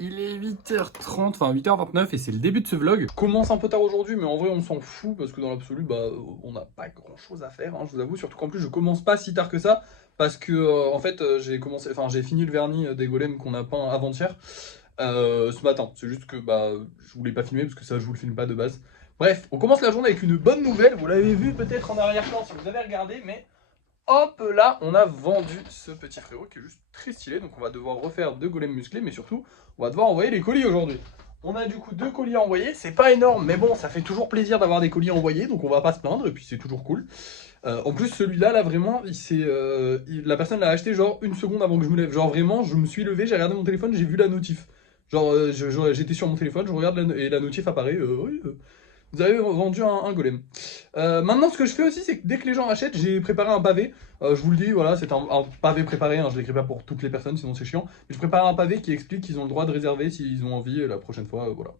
Il est 8h30, enfin 8h29 et c'est le début de ce vlog. Je commence un peu tard aujourd'hui, mais en vrai on s'en fout parce que dans l'absolu, on n'a pas grand chose à faire, hein, je vous avoue. Surtout qu'en plus je commence pas si tard que ça parce que en fait j'ai fini le vernis des golems qu'on a peint avant-hier ce matin. C'est juste que je voulais pas filmer parce que ça je vous le filme pas de base. Bref, on commence la journée avec une bonne nouvelle. Vous l'avez vu peut-être en arrière-plan si vous avez regardé, mais hop là, on a vendu ce petit frérot qui est juste très stylé. Donc on va devoir refaire 2 golems musclés, mais surtout, on va devoir envoyer les colis aujourd'hui. On a du coup 2 colis à envoyer, c'est pas énorme, mais bon, ça fait toujours plaisir d'avoir des colis à envoyer, donc on va pas se plaindre, et puis c'est toujours cool. En plus, celui-là, là, vraiment, la personne l'a acheté genre une seconde avant que je me lève. Genre vraiment, je me suis levé, j'ai regardé mon téléphone, j'ai vu la notif. Genre, j'étais sur mon téléphone, je regarde et la notif apparaît. Oui, vous avez vendu un golem. Maintenant, ce que je fais aussi, c'est que dès que les gens achètent, j'ai préparé un pavé. Je vous le dis, voilà, c'est un pavé préparé. Hein, je l'écris pas pour toutes les personnes, sinon c'est chiant. Mais je prépare un pavé qui explique qu'ils ont le droit de réserver s'ils ont envie la prochaine fois. Voilà.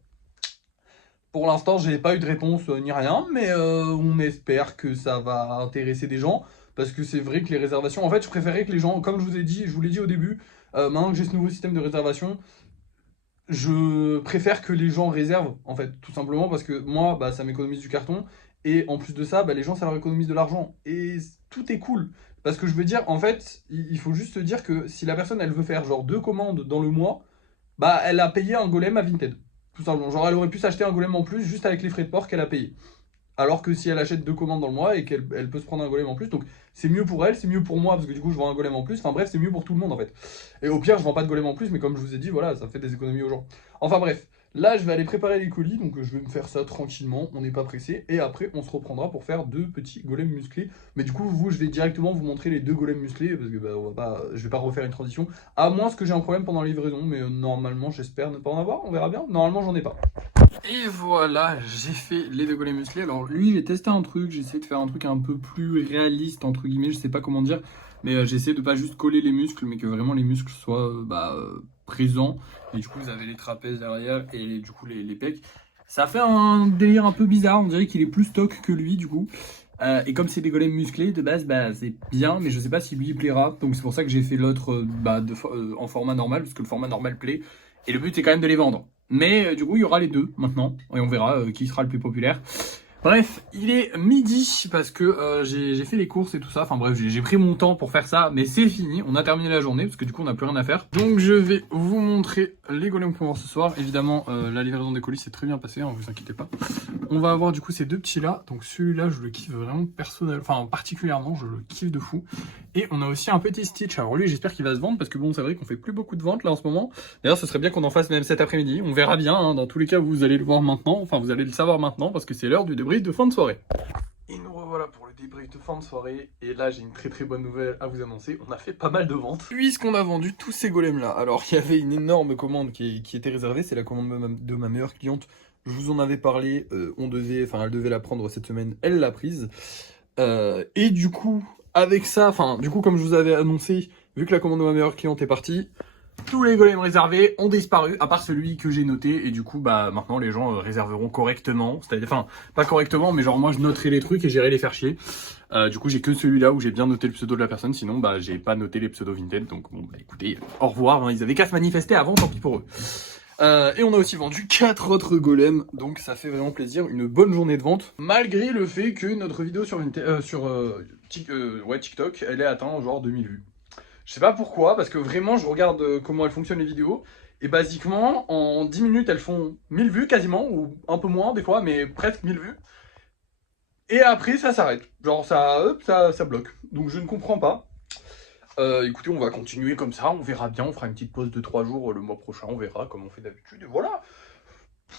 Pour l'instant, j'ai pas eu de réponse ni rien, mais on espère que ça va intéresser des gens. Parce que c'est vrai que les réservations. En fait, je préférais que les gens, comme je vous ai dit, je vous l'ai dit au début, maintenant que j'ai ce nouveau système de réservation, je préfère que les gens réservent, en fait, tout simplement parce que moi, ça m'économise du carton, et en plus de ça, les gens, ça leur économise de l'argent, et tout est cool. Parce que je veux dire, en fait, il faut juste se dire que si la personne, elle veut faire genre 2 commandes dans le mois, elle a payé un golem à Vinted, tout simplement. Genre, elle aurait pu s'acheter un golem en plus, juste avec les frais de port qu'elle a payé. Alors que si elle achète 2 commandes dans le mois et qu'elle peut se prendre un golem en plus, donc c'est mieux pour elle, c'est mieux pour moi parce que du coup je vends un golem en plus. Enfin bref, c'est mieux pour tout le monde en fait. Et au pire, je vends pas de golem en plus, mais comme je vous ai dit, voilà, ça fait des économies aux gens. Enfin bref, là je vais aller préparer les colis, donc je vais me faire ça tranquillement, on n'est pas pressé. Et après, on se reprendra pour faire 2 petits golems musclés. Mais du coup, vous, je vais directement vous montrer les 2 golems musclés parce que je vais pas refaire une transition. À moins que j'ai un problème pendant la livraison, mais normalement, j'espère ne pas en avoir, on verra bien. Normalement, j'en ai pas. Et voilà, j'ai fait les 2 golems musclés. Alors lui, j'ai testé un truc, j'ai essayé de faire un truc un peu plus réaliste, entre guillemets, je sais pas comment dire, mais j'ai essayé de pas juste coller les muscles, mais que vraiment les muscles soient présents. Et du coup, vous avez les trapèzes derrière et du coup les pecs. Ça fait un délire un peu bizarre, on dirait qu'il est plus stock que lui du coup. Et comme c'est des golems musclés, de base, c'est bien, mais je sais pas si lui il plaira. Donc c'est pour ça que j'ai fait l'autre en format normal, parce que le format normal plaît. Et le but c'est quand même de les vendre. Mais du coup, il y aura les 2 maintenant, et on verra qui sera le plus populaire. Bref, il est midi parce que j'ai fait les courses et tout ça. Enfin bref, j'ai pris mon temps pour faire ça, mais c'est fini. On a terminé la journée parce que du coup, on n'a plus rien à faire. Donc je vais vous montrer les golems qu'on va voir ce soir. Évidemment, la livraison des colis s'est très bien passée, hein, vous inquiétez pas. On va avoir du coup ces 2 petits là. Donc celui-là, je le kiffe vraiment personnellement, enfin particulièrement, je le kiffe de fou. Et on a aussi un petit Stitch. Alors lui, j'espère qu'il va se vendre parce que bon, c'est vrai qu'on fait plus beaucoup de ventes là en ce moment. D'ailleurs, ce serait bien qu'on en fasse même cet après-midi. On verra bien. Hein. Dans tous les cas, vous allez le voir maintenant. Enfin, vous allez le savoir maintenant parce que c'est l'heure du débrief de fin de soirée. Et nous revoilà pour le débrief de fin de soirée. Et là, j'ai une très très bonne nouvelle à vous annoncer. On a fait pas mal de ventes. Puisqu'on a vendu tous ces golems là. Alors, il y avait une énorme commande qui était réservée. C'est la commande de ma meilleure cliente. Je vous en avais parlé. Elle devait la prendre cette semaine. Elle l'a prise. Et du coup, avec ça, comme je vous avais annoncé, vu que la commande de ma meilleure cliente est partie, tous les golems réservés ont disparu, à part celui que j'ai noté, et du coup, maintenant les gens réserveront correctement, c'est-à-dire, pas correctement, mais genre moi je noterai les trucs et j'irai les faire chier. Du coup, j'ai que celui-là où j'ai bien noté le pseudo de la personne, sinon, j'ai pas noté les pseudos Vinted, donc bon, écoutez, au revoir, hein, ils avaient qu'à se manifester avant, tant pis pour eux. Et on a aussi vendu 4 autres golems, donc ça fait vraiment plaisir, une bonne journée de vente, malgré le fait que notre vidéo sur, TikTok, elle est atteint genre 2000 vues. Je sais pas pourquoi, parce que vraiment, je regarde comment elles fonctionnent les vidéos, et basiquement, en 10 minutes, elles font 1000 vues quasiment, ou un peu moins des fois, mais presque 1000 vues. Et après, ça s'arrête. Genre, ça bloque. Donc, je ne comprends pas. Écoutez, on va continuer comme ça, on verra bien, on fera une petite pause de 3 jours le mois prochain, on verra comme on fait d'habitude, et voilà.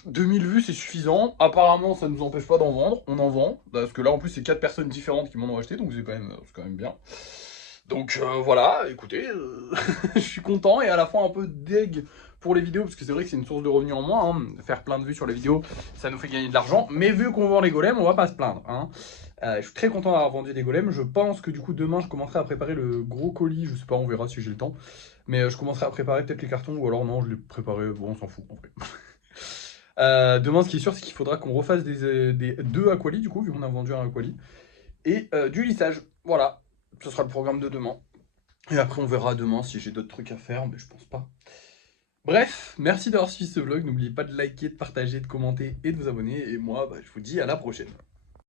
2000 vues, c'est suffisant. Apparemment, ça ne nous empêche pas d'en vendre, on en vend. Parce que là, en plus, c'est 4 personnes différentes qui m'en ont acheté, donc c'est quand même bien. Donc voilà, écoutez, je suis content et à la fois un peu deg pour les vidéos, parce que c'est vrai que c'est une source de revenus en moins, hein. Faire plein de vues sur les vidéos, ça nous fait gagner de l'argent, mais vu qu'on vend les golems, on va pas se plaindre, hein. Je suis très content d'avoir vendu des golems, je pense que du coup demain je commencerai à préparer le gros colis, je sais pas, on verra si j'ai le temps, mais je commencerai à préparer peut-être les cartons, ou alors non, je les préparerai, bon on s'en fout en vrai. Demain, ce qui est sûr, c'est qu'il faudra qu'on refasse des 2 aqualis, du coup, vu qu'on a vendu un aquali, et du lissage, voilà. Ce sera le programme de demain. Et après, on verra demain si j'ai d'autres trucs à faire, mais je pense pas. Bref, merci d'avoir suivi ce vlog. N'oubliez pas de liker, de partager, de commenter et de vous abonner. Et moi, bah, je vous dis à la prochaine.